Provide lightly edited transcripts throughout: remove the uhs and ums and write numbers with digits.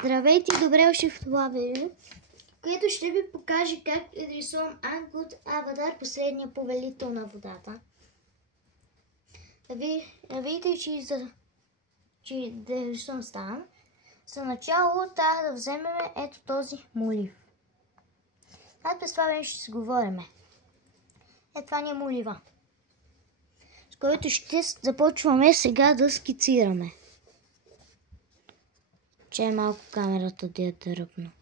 Здравейте и добре дошли в това видео, което ще ви покаже как рисувам Ангут Аватар, последния повелител на водата. Да видите, че да рисувам стан. За начало трябва да вземем ето този молив. Аз през това време ще си говорим. Ето това ни е молива, с който ще започваме сега да скицираме. Че е малко камерата да е дръпна.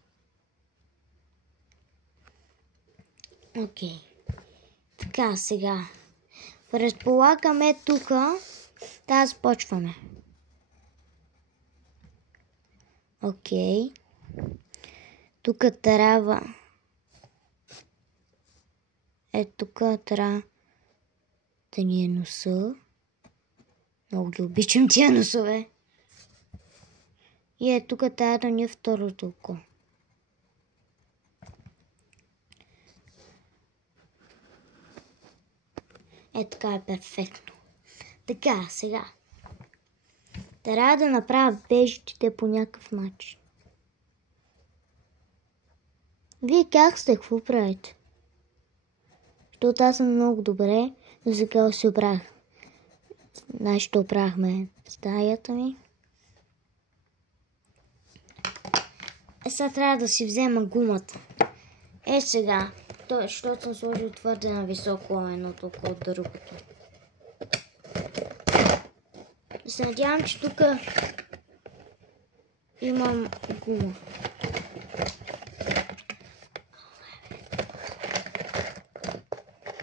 Окей. Така, сега. Предполагаме тук да започваме. Окей. Тук трябва. Тук трябва да ни е носа. Много ги обичам тия носове. И тук трябва да ни е второто око. Така е перфектно. Така, сега. Трябва да направя бежите по някакъв начин. Вие как сте? Какво правите? Защото аз съм много добре, но сега си оправях. Нашето оправихме стаята ми. Сега трябва да си взема гумата. Сега. Защото съм сложил твърде на високо едното око от другото. Се надявам, че тук имам гума.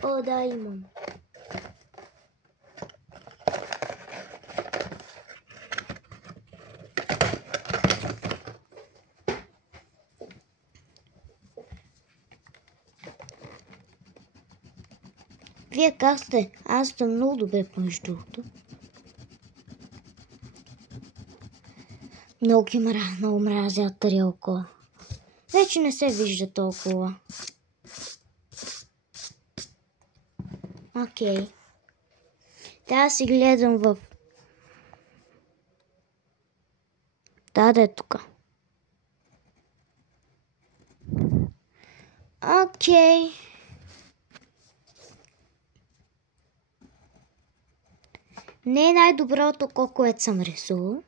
О, да, имам. Вие как сте? Аз съм много добре помежду другото. Много мразя тарелка. Вече не се вижда толкова. Окей. Трябва да си гледам в... Да е тук. Окей. Не е най-доброто око, което съм рисувал.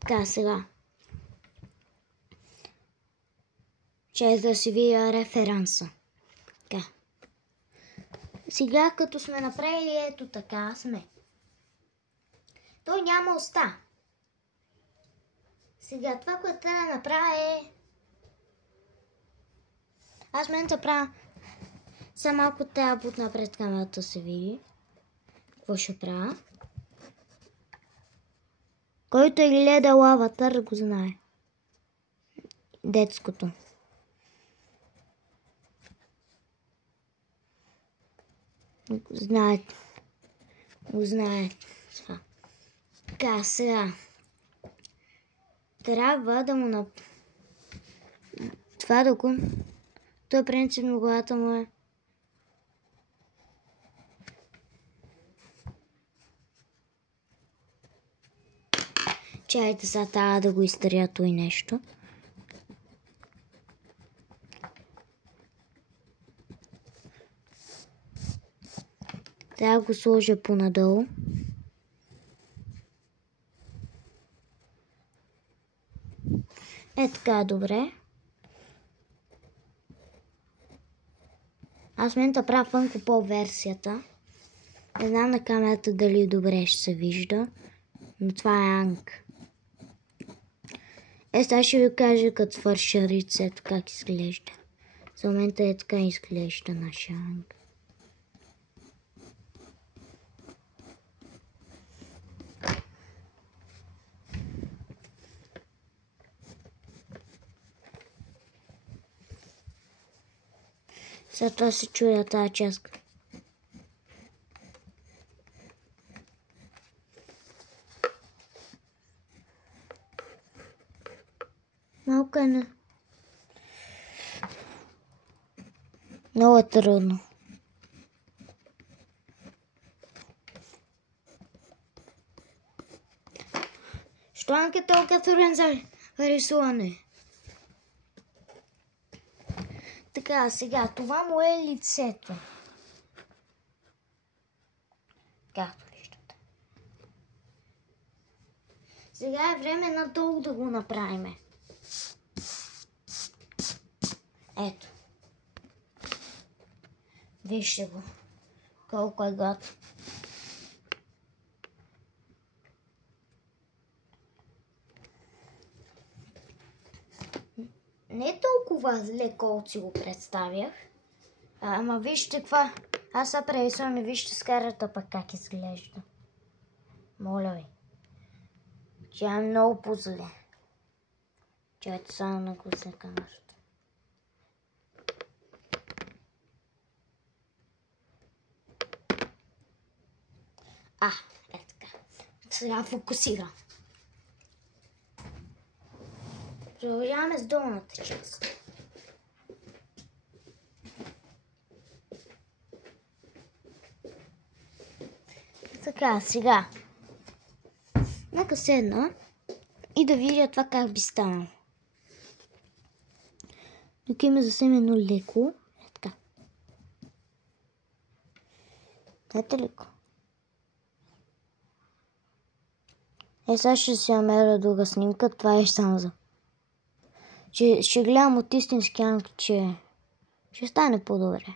Така, сега. Че да си видя референса. Така. Сега, като сме направили ето така сме. Той няма уста. Сега, това, което трябва да направя е... Аз мен да правя... Сега малко трябва да бутна пред камерата се види. Какво ще правя? Който е гледал Аватар, го знае. Детското. Го знаят. Така, сега. Трябва да му това да го... Той принципно главата му е... Чайте, сега трябва да го изтъря той нещо. Трябва да го сложа понадолу. Така, добре. Аз в момента правя Funko Pop версията. Не знам на камерата дали добре ще се вижда, но това е Анг. Сега ще ви кажа като свърша рецепт как изглежда. За момента така изглежда нашия Анг. След това се чуя тази част. Малко е много трудно. Що е толкова труден за рисуване? Така, сега, това му е лицето. Както виждате. Сега е време надолу да го направим. Ето. Вижте го. Колко е готово. Не е толкова зле, колко си го представях. Ама вижте каква. Аз сега прерисувам и вижте с карата пък как изглежда. Моля ви. Тя е много по-зле. Чайте само на гласна камерата. Е така. Сега фокусирам. Продължаваме с долната част. Така, сега. Нека седна и да видя това как би станало. Тук има съвсем едно леко. Така. Ето леко. Сега ще си намеря друга снимка. Това е само за... Ще гледам от истински ангел, че ще стане по-добре.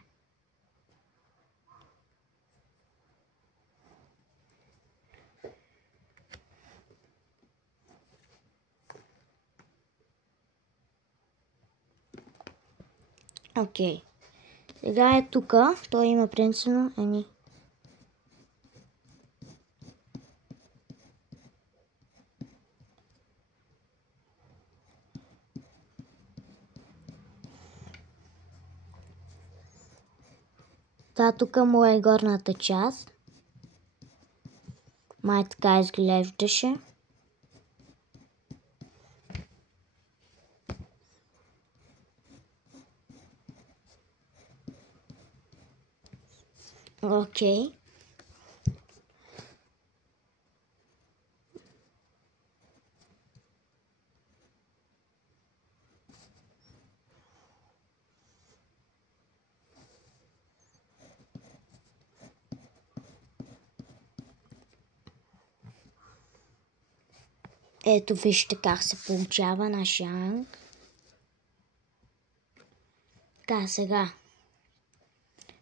Окей. Сега е тук. Той има принципно тук му е горната част. Май така изглеждаше. Окей. Ето вижте как се получава нашия анг. Така, сега.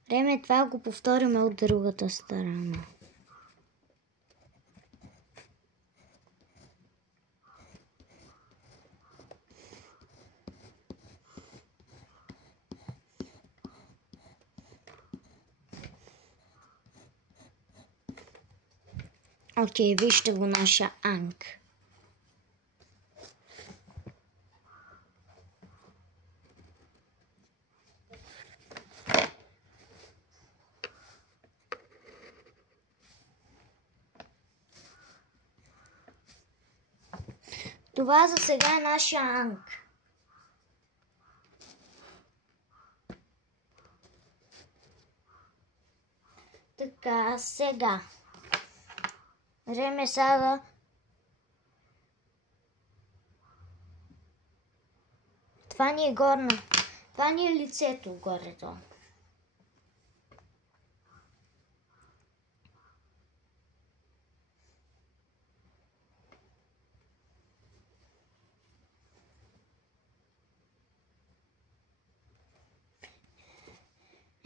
Време е това го повторим от другата страна. Окей, вижте го нашия анг. Това за сега е нашия анг. Така, сега. Време сега. Това ни е горна. Това ни е лицето горе-долу.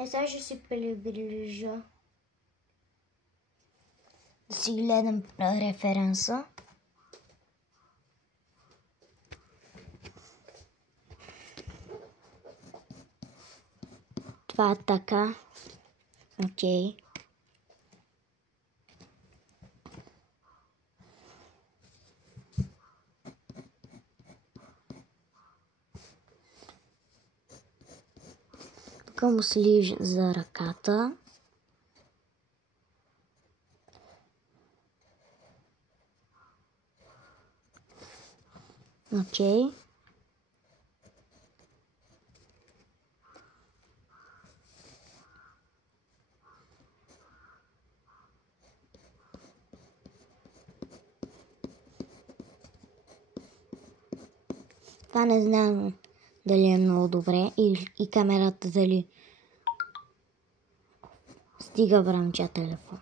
Сега ще си приближа. Да си гледам референса. Това е така. Окей. Тук му слиж за ръката. Окей. Това не знам дали е много добре и камерата дали стига бранча телефон.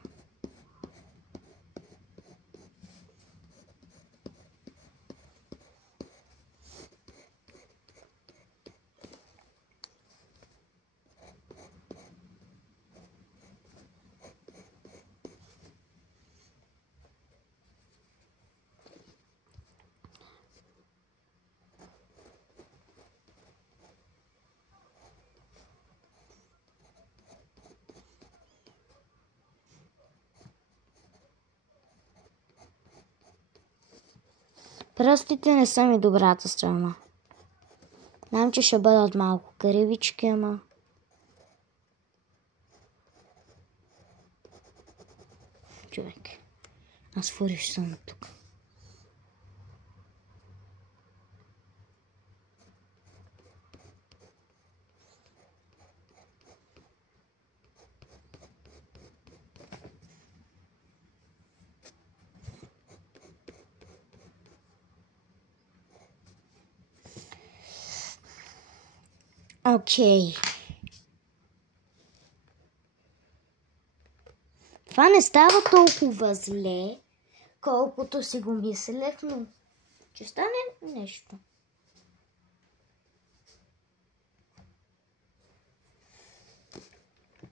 Пръстите не са ми добрата страна. Знам, че ще бъдат малко кривички, ама... Човек, аз фуриш съм тук. Окей. Това не става толкова зле, колкото си го мислех, но ще стане нещо.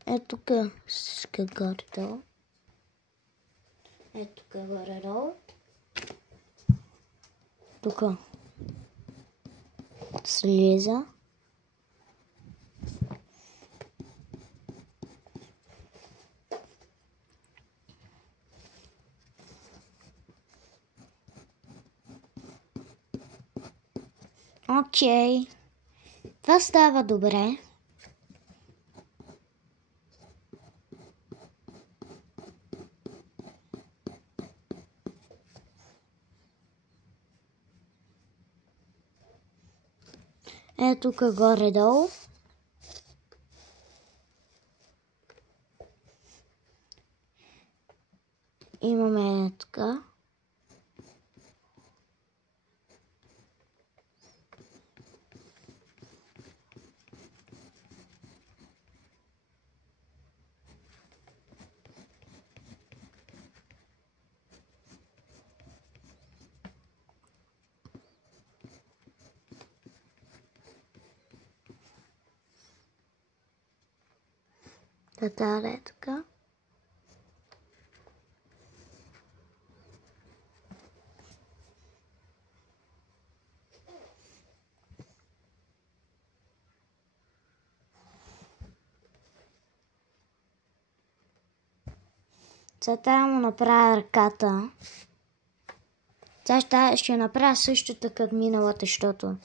Ето тук горе-долу. Ето тук горе-долу. Тук слиза. Окей. Това става добре. Ето тук горе-долу. Имаме така. Е така. Сега трябва да му направя ръката. Сега ще направя същото като миналата, защото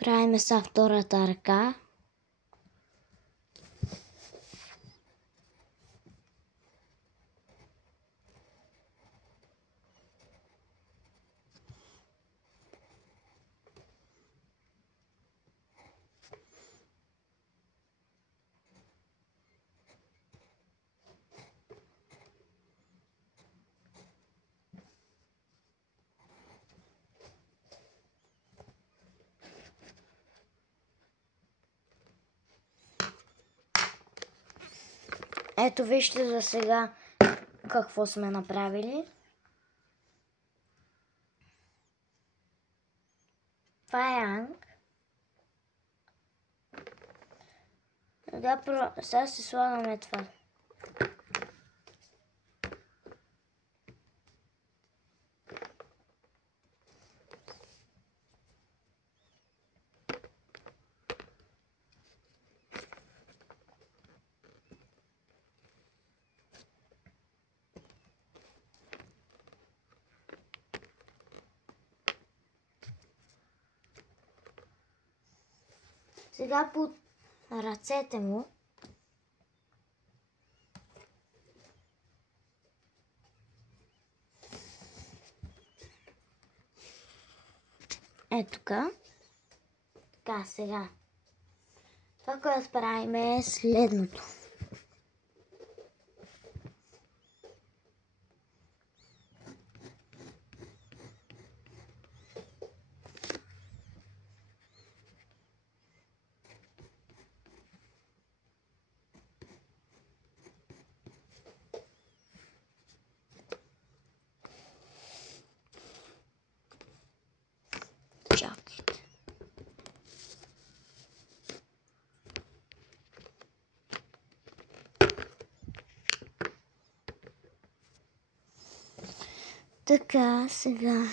правим сега втората ръка. Ето вижте за сега какво сме направили. Това е Анг. Сега си слагаме това. Сега по ръцете му Ето така. Така, сега. Това, което правим е следното. Чакайте. Така, сега.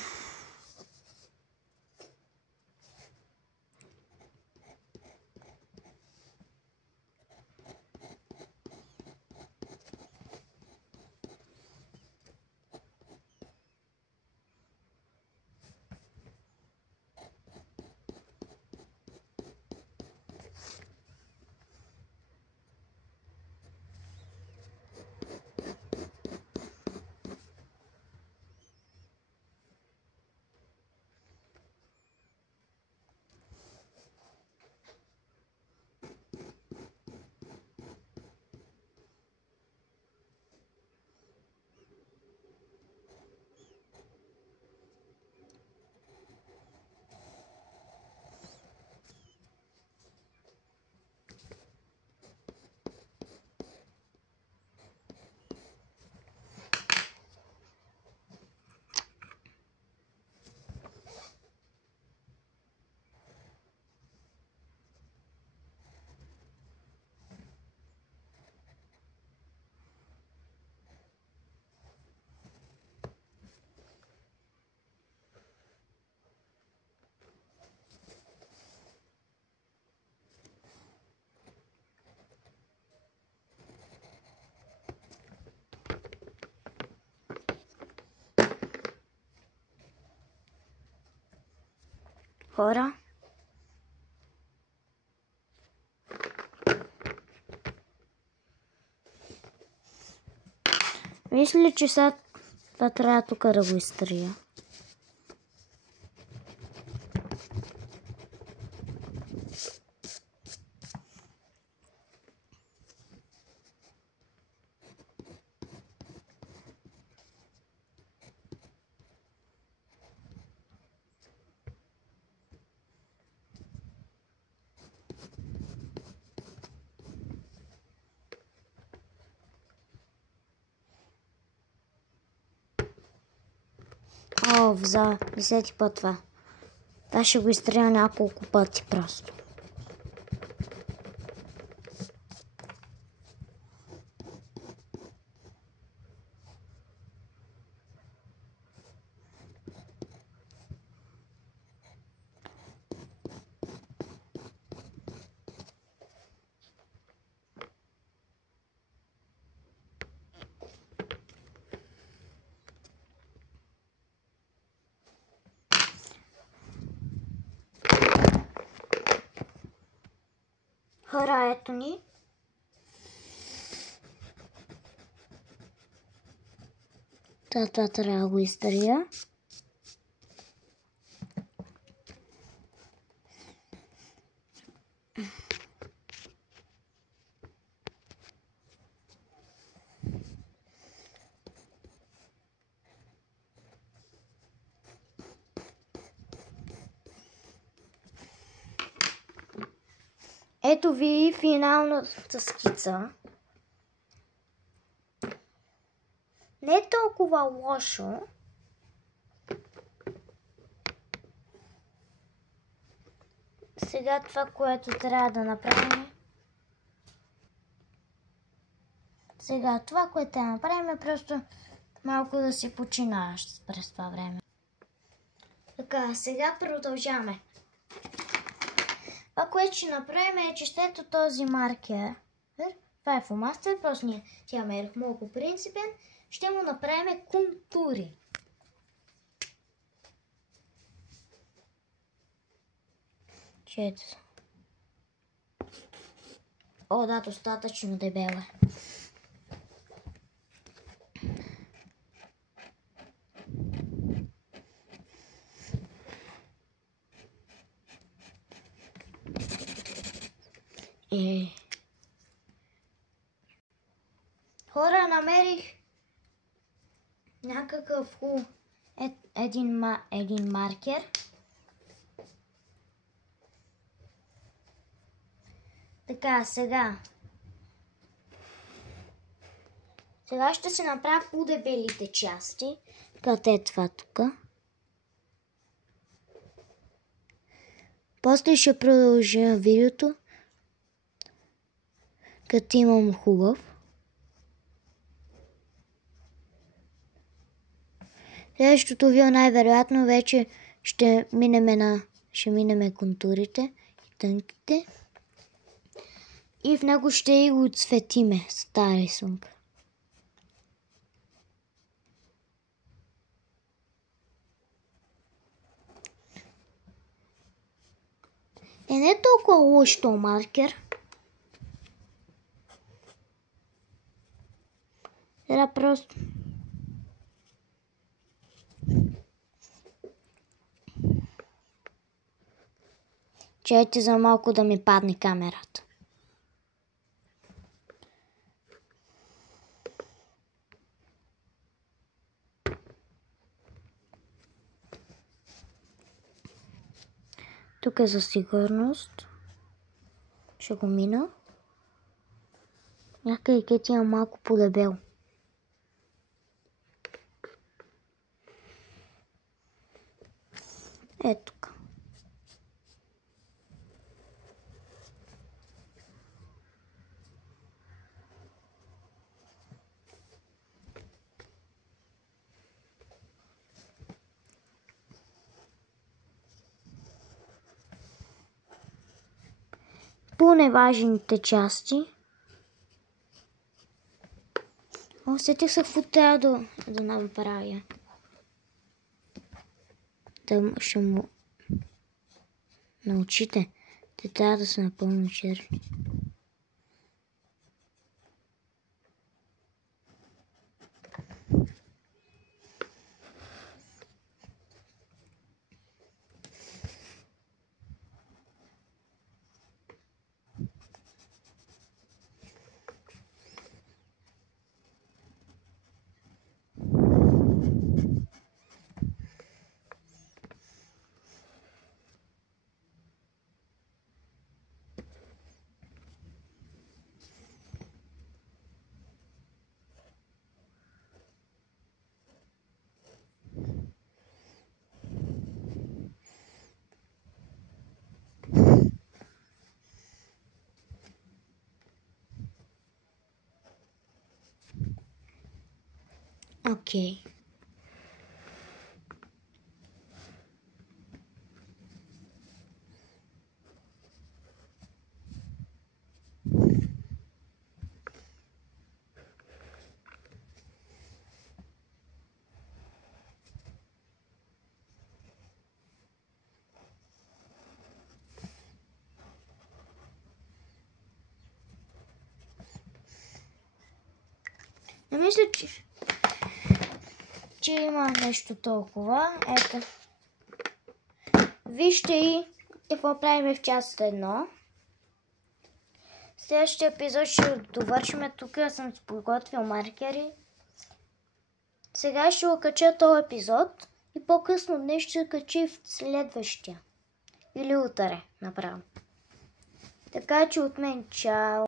Хора. Мисля, че сега това трябва тук да го изтрия. За 10 път това. Това ще го изтрия няколко пъти просто. Хора, ето ни. Това трябва да го изтрия. Ето ви финалната скица. Не е толкова лошо. Сега това, което трябва да направим. Е просто малко да си починаш през това време. Така, сега продължаваме. Това, което ще направим е, че след този маркер, това е фломастер, просто ние сега мерих много принципен, ще му направим контури. Чето. О, да, достатъчно дебело е. Хора, намерих някакъв един маркер. Така, сега ще се направя по-дебелите части. Къде е това тук? После ще продължа видеото, като имам хубав. Следващото видео най-вероятно вече ще минеме контурите и тънките. И в него ще и го отцветиме с тази рисунка. Не е толкова лош този маркер. Сега просто... Чайте за малко да ми падне камерата. Тук е за сигурност. Ще го мина. Някъде където има малко по-дебел. Ето тук. По-неважните части. Усетих се какво трябва да направя. Да ще му научите. Те трябва да са напълно черни. Окей. Не мисля, че има нещо толкова. Ето. Вижте и какво правим в част 1. Следващия епизод ще довършим. Тук съм подготвил маркери. Сега ще го кача този епизод и по-късно днес ще качи в следващия. Или утре направо. Така че от мен чао.